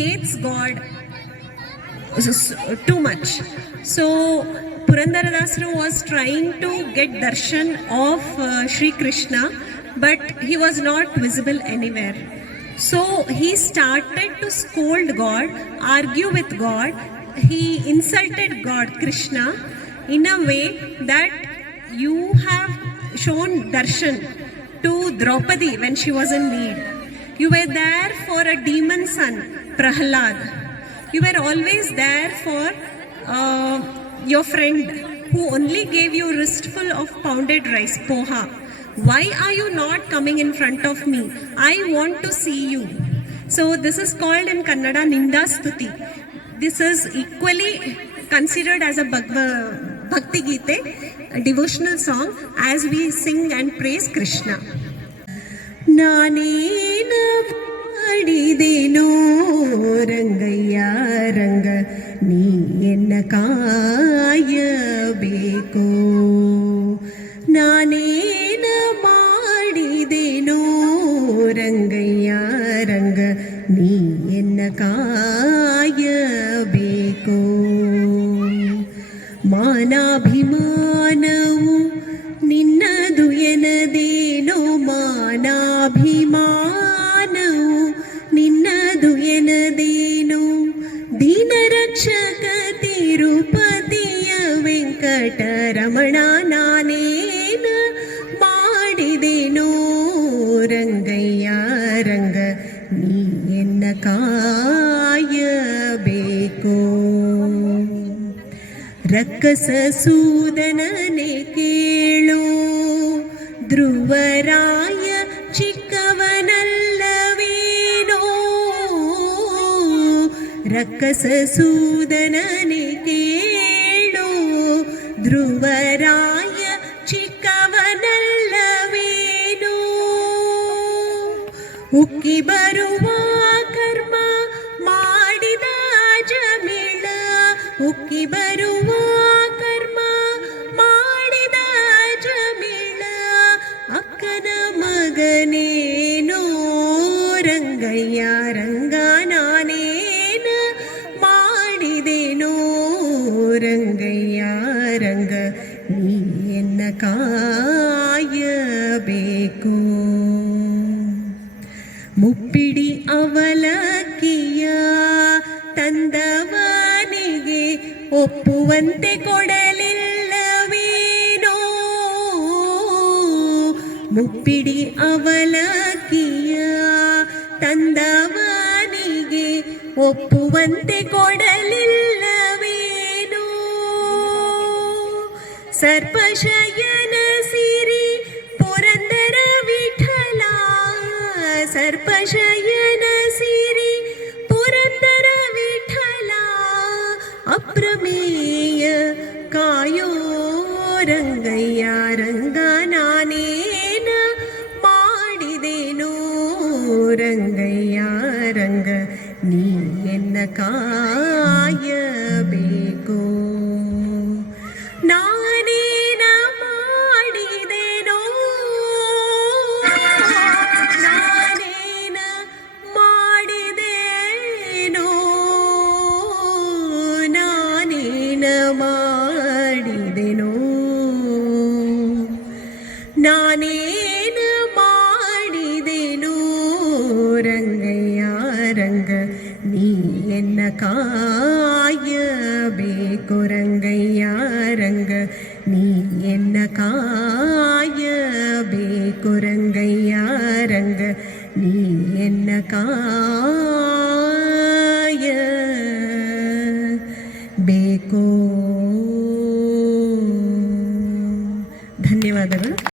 hates God too much. So, Purandaradasra was trying to get darshan of uh, Sri Krishna, but he was not visible anywhere. So, he started to scold God, argue with God, he insulted God, Krishna, in a way that you have shown darshan to Draupadi when she was in need. You were there for a demon son Prahlad. You were always there for uh, your friend who only gave you a wristful of pounded rice, poha. Why are you not coming in front of me? I want to see you. So, this is called in Kannada Ninda Stuti. This is equally considered as a Bhakti Gita, a devotional song, as we sing and praise Krishna. ನಾನೇನು ಮಾಡಿದೆನೋ ಕರಂಗ ನೀ ಎನ್ನ ಕಾಯಬೇಕೋ ನಾನೇನ ಮಾಡಿದೆನೋ ರಂಗಯ್ಯ ರಂಗ ನೀ ಎನ್ನ ಕಾಯಬೇಕೋ ಮಾನಾಭಿಮಾನವು ನಿನ್ನದು ಎನದೇನೋ ಮಾನಾಭಿಮಾನವು ನಿನ್ನದು ಎನದೇ रक्कससूदनने केलो ध्रुवराय चिक्कवनल्लवेनो रक्कससूदनने केलो ध्रुवराय चिक्कवनल्लवेनो उक्कि बरुवा कर्मा माडिदा जमिला उक्कि बरुवा ரங்கையா ரங்கா நானேன மாடிதேனோ ரங்கையா ரங்க நீ என்ன காயபேக்கோ முப்பிடி அவலக்கியா தந்தவனிகே ஒப்புவந்தே கொடலில் வேணோ முப்பிடி े कोडले सर्पशयन सिरि पुरंर विठला सर्पशयन विठला अप्रमेय कायो रङ्गयरङ्ग கங்கையாரங்க நீ என்ன கா கரங்க நீ என்ன காய பே குரங்கையாரங்க நீ என்ன கா